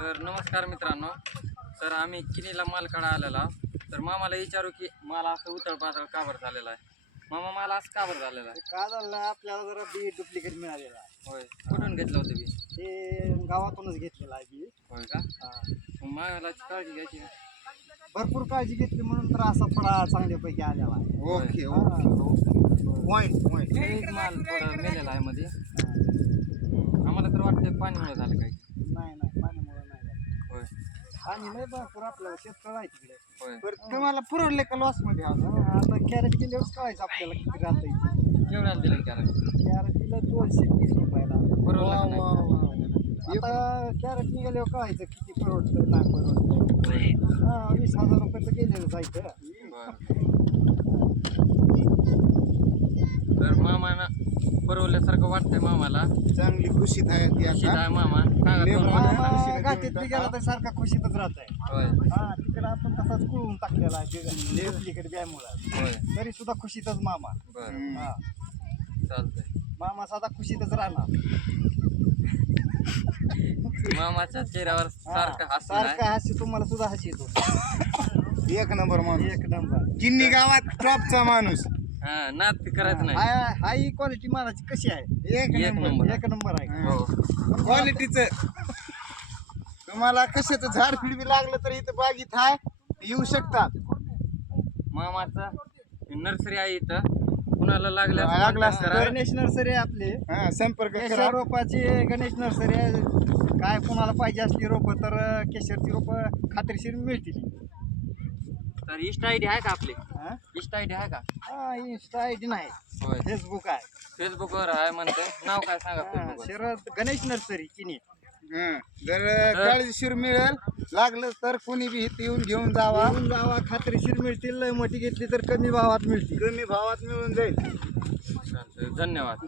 तर नमस्कार मित्रांनो, तर आम्ही किनीला माल काढा आलेला. तर मामाला विचारू की मला असं उतळ पातळ का बरं झालेला आहे. मामा मला असं का बरं झालेला आहे? का झालं आपल्याला जरा बी डुप्लिकेट मिळालेला आहे. होय, कुठून घेतलं होतं बी? ते गावातूनच घेतलेला आहे बी. होय का? हा. मग मामाला काळजी घ्यायची ना. भरपूर काळजी घेतली म्हणून तर असा थोडा चांगल्यापैकी आलेला आहे. ओके पॉईंट एक माल थोडं मेलेला आहे मध्ये. आम्हाला तर वाटतं पाणीमुळे झालं काही. नाही पाण्यामुळे नाही झालं. होय पाणी नाही भरपूर आपल्याला शेतकरी आहे तिकडे. होय. बरं तुम्हाला पुरवले का लॉस मध्ये आता कॅरेट गेल्यावर कळायचं आपल्याला किती राहतं. केवढ्याला दिलं कॅरेट? कॅरेट दिलं 220 रुपयाला. परवडलं का नाही? आता कॅरेट निघाल्यावर कळायचं किती परवडतं नाही परवडतं. होय. 20,000 रुपये तर गेलेलं जायचं. बरं. तर मामाना परवल्यासारखं वाटतंय मामाला. चांगली खुशीत आहे ती खुशीत आता. आहे मामा. सांगा लय तुम्हाला. मामा. मामा गाठीत गेला तर सारखा खुशीतच राहत आहे. होय हा तिकडे आपण तसाच कुळून टाकलेला आहे डुप्लिकेट बॅमुळा. होय. तरी सुद्धा खुशीतच मामा. बरं हा चालतंय. मामा साधा खुशीतच राहणार. मामाच्या चेहऱ्यावर सारखं हसू आहे. सारखा हसी तुम्हाला सुद्धा हसी येतो. एक नंबर माणूस. एक नंबर. किन्नी गावात टॉपचा माणूस. हा नाद करायचं नाही. हाय क्वालिटी मालाची कशी आहे? एक एक नंबर. नंबर. एक नंबर आहे. हो क्वालिटीच. तुम्हाला कशाचं झाड फिडबी लागलं तर इथं बागीत आहे, येऊ शकतात. मामाचं नर्सरी आहे इथं. कुणाला लागलं लागलं असतं तर गणेश नर्सरी आहे आपली. हा संपर्क केशर करा. रोपाची गणेश नर्सरी आहे. काय कुणाला पाहिजे असली रोपं तर केशरची रोपं खात्रीशीर मिळतील. तर इन्स्टा आयडी आहे का आपली? हा? इन्स्टा आयडी आहे का? हा इंस्टा आयडी नाही, होय फेसबुक आहे. फेसबुकवर आहे म्हणते. नाव काय सांगा हा, फेसबुकवर? शरद गणेश नर्सरी किनी. हं. जर काळजीशीर मिळेल लागलं तर कोणी बी इथे येऊन घेऊन जावा. येऊन जावा, खात्रीशीर मिळतील. लय मोठी घेतली तर कमी भावात मिळतील. कमी भावात मिळून जाईल. चालतंय. धन्यवाद.